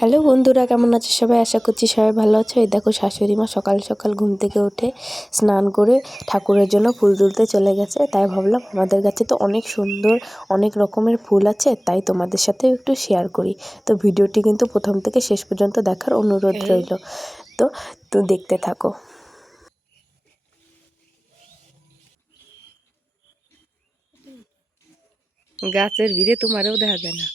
Hello বন্ধুরা, কেমন আছো সবাই? আশা করছি সবাই ভালো আছো। এই দেখো শাশুড়ি মা সকাল সকাল ঘুম থেকে উঠে স্নান করে ঠাকুরের জন্য ফুল তুলতে চলে গেছে। তাই ভাবলাম আমাদের কাছে তো অনেক সুন্দর অনেক রকমের ফুল আছে, তাই তোমাদের সাথে একটু শেয়ার করি। তো ভিডিওটি কিন্তু প্রথম থেকে শেষ পর্যন্ত দেখার অনুরোধ রইল। তো তো দেখতে থাকো। গাছের ভিড়ে তোমারও দেখা যায় না।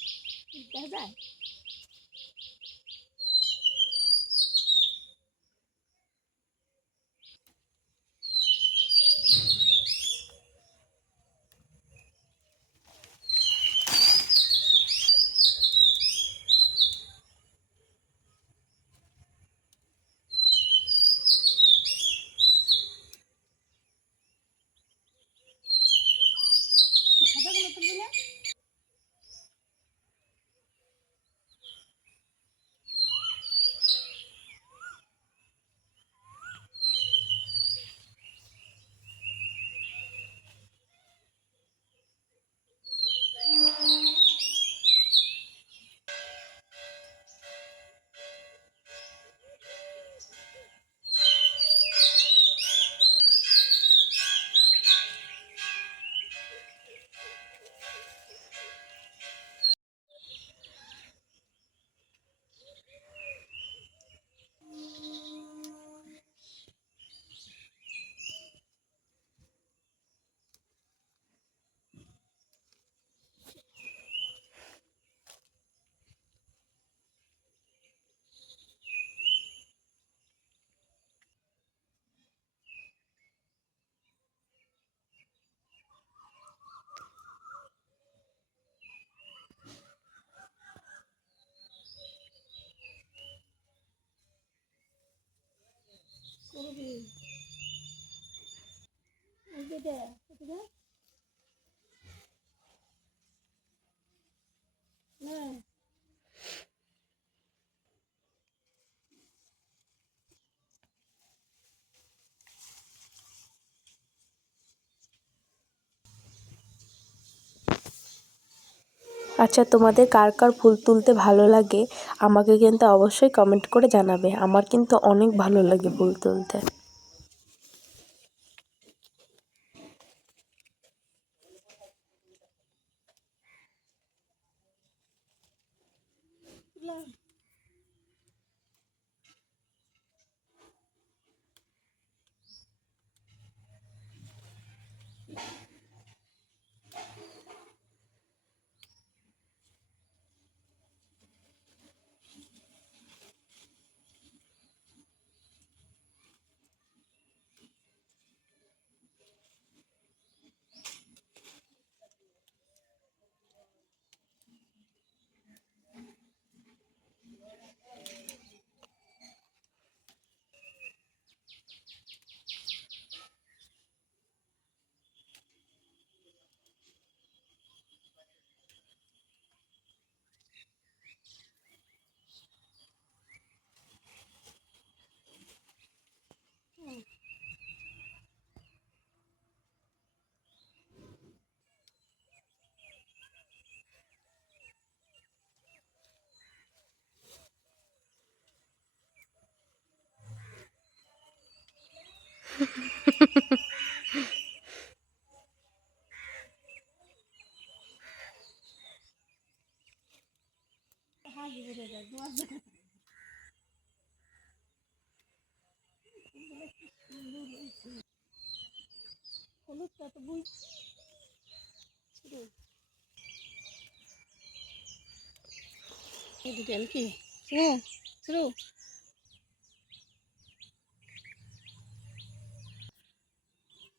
আচ্ছা, তোমাদের কার কার ফুল তুলতে ভালো লাগে আমাকে কিন্তু অবশ্যই কমেন্ট করে জানাবে। আমার কিন্তু অনেক ভালো লাগে ফুল তুলতে।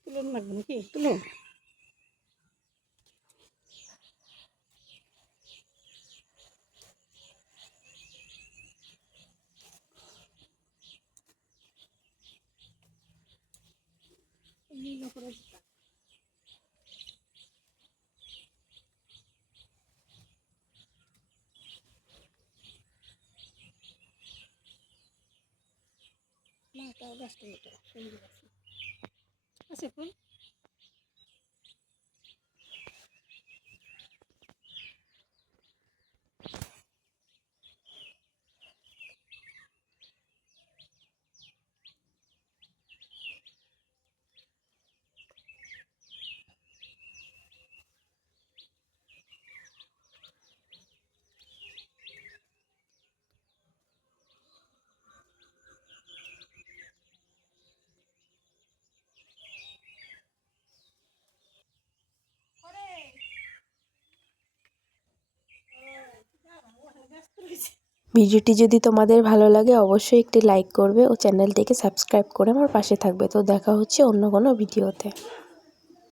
তুলন লাগবে নাকি? তুলো না, তাও গাছটা এটা সুন্দর আছে ফুল। ভিডিওটি যদি তোমাদের ভালো লাগে অবশ্যই একটি লাইক করবে ও চ্যানেলটিকে সাবস্ক্রাইব করে আমার পাশে থাকবে। তো দেখা হচ্ছে অন্য কোনো ভিডিওতে।